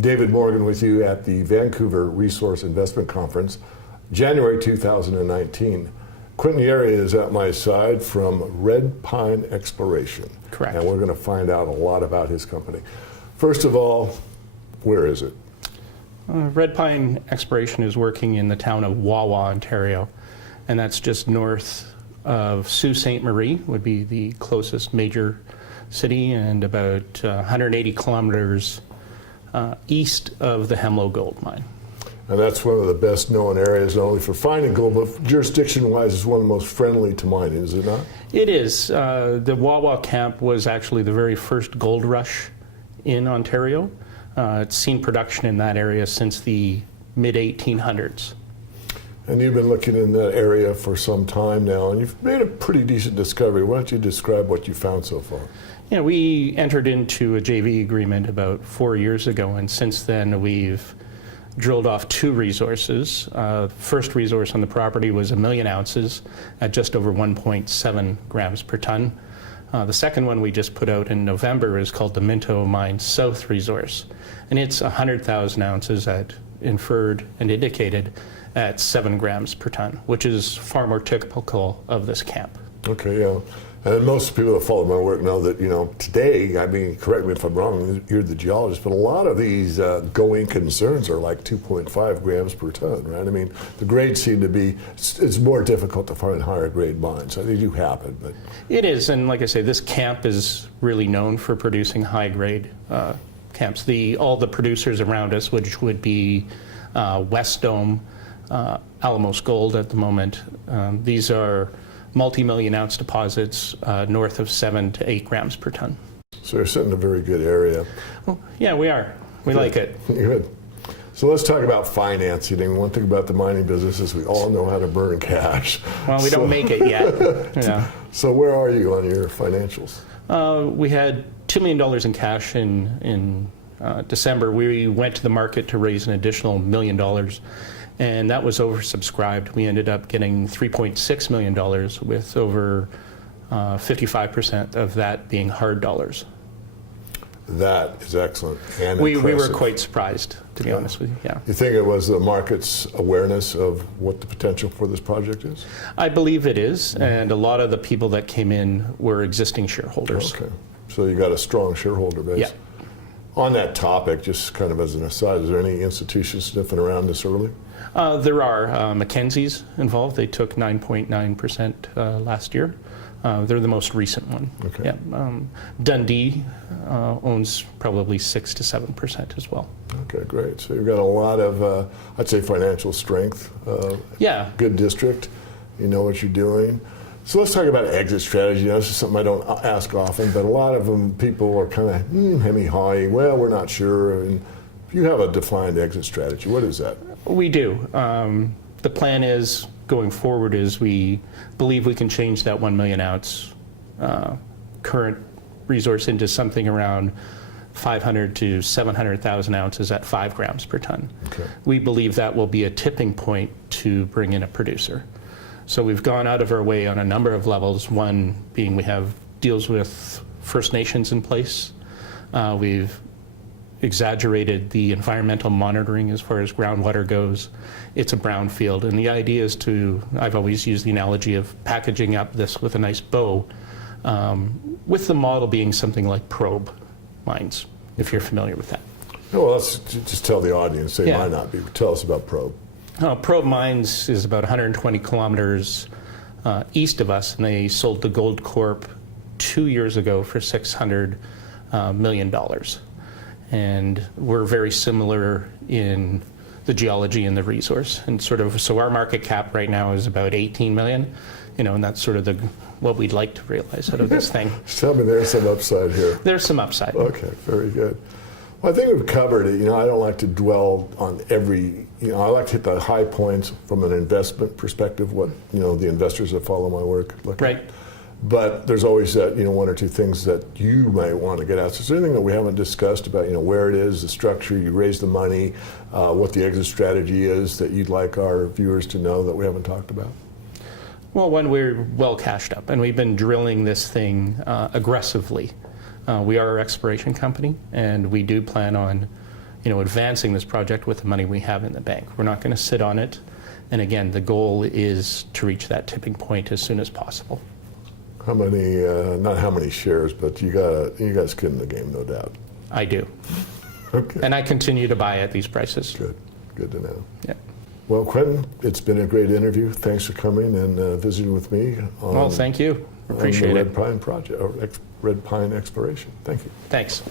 David Morgan with you at the Vancouver Resource Investment Conference, January 2019. Quentin Yarie is at my side from Red Pine Exploration. Correct. And we're going to find out a lot about his company. First of all, where is it? Red Pine Exploration is working in the town of Wawa, Ontario, and that's just north of Sault Ste. Marie, would be the closest major city, and about 180 kilometers east of the Hemlo gold mine. And that's one of the best known areas, not only for finding gold, but jurisdiction-wise, it's one of the most friendly to mining, is it not? It is. The Wawa camp was actually the very first gold rush in Ontario. It's seen production in that area since the mid-1800s. And you've been looking in that area for some time now, and you've made a pretty decent discovery. Why don't you describe what you found so far? Yeah, we entered into a JV agreement about 4 years ago, and since then we've drilled off two resources. First resource on the property was 1 million ounces at just over 1.7 grams per ton. The second one we just put out in November is called the Minto Mine South resource, and it's 100,000 ounces at inferred and indicated at 7 grams per ton, which is far more typical of this camp. Okay, yeah. And most people that follow my work know that, you know, today, I mean, correct me if I'm wrong, you're the geologist, but a lot of these going concerns are like 2.5 grams per ton, right? I mean, the grades seem to be, it's more difficult to find higher grade mines. I think you happen, but. It is, and like I say, this camp is really known for producing high grade camps. All the producers around us, which would be West Dome, Alamos Gold at the moment, these are multi-million ounce deposits north of 7 to 8 grams per ton. So you're sitting in a very good area. Well, yeah, we are. We like it. Good. So let's talk about financing. And one thing about the mining business is we all know how to burn cash. Well, we don't make it yet. Yeah. So where are you on your financials? We had $2 million in cash in December. We went to the market to raise an additional $1 million. And that was oversubscribed. We ended up getting $3.6 million, with over 55% of that being hard dollars. That is excellent and we were impressive. quite surprised, to be honest with you. Yeah. You think it was the market's awareness of what the potential for this project is? I believe it is, and a lot of the people that came in were existing shareholders. Okay, so you got a strong shareholder base. Yeah. On that topic, just kind of as an aside, is there any institutions sniffing around this early? There are. Mackenzie's involved. They took 9.9% last year. They're the most recent one. Okay. Yeah. Dundee owns probably 6 to 7% as well. Okay, great. So you've got a lot of, I'd say, financial strength. Yeah. Good district. You know what you're doing. So let's talk about exit strategy. You know, this is something I don't ask often, but a lot of them, people are kind of hemmy-hawing. Well, we're not sure. And you have a defined exit strategy. What is that? We do. The plan is, going forward, is we believe we can change that 1 million ounce current resource into something around 500 to 700,000 ounces at 5 grams per ton. Okay. We believe that will be a tipping point to bring in a producer. So we've gone out of our way on a number of levels, one being we have deals with First Nations in place. We've exaggerated the environmental monitoring as far as groundwater goes. It's a brownfield, and the idea is to, I've always used the analogy of packaging up this with a nice bow, with the model being something like probe mines, if you're familiar with that. Well, let's just tell the audience, they might not be. Tell us about probe. Probe Mines is about 120 kilometers east of us, and they sold to Gold Corp 2 years ago for $600 million. And we're very similar in the geology and the resource, and sort of, so our market cap right now is about 18 million, you know, and that's sort of what we'd like to realize out of this thing. Tell me there's some upside here. There's some upside. Okay, very good. Well, I think we've covered it. You know, I don't like to dwell on every, you know, I like to hit the high points from an investment perspective, what, you know, the investors that follow my work look Right. at. But there's always that, you know, one or two things that you might want to get at. So is there anything that we haven't discussed about, you know, where it is, the structure, you raise the money, what the exit strategy is that you'd like our viewers to know that we haven't talked about? Well, when we're well cashed up, and we've been drilling this thing aggressively. We are an exploration company, and we do plan on, advancing this project with the money we have in the bank. We're not going to sit on it. And again, the goal is to reach that tipping point as soon as possible. How many, not how many shares, but you got skin in the game, no doubt. I do. Okay. And I continue to buy at these prices. Good to know. Yeah. Well, Quentin, it's been a great interview. Thanks for coming and visiting with me. Well, thank you. Appreciate on the it. Red Pine project, or Red Pine exploration. Thank you. Thanks.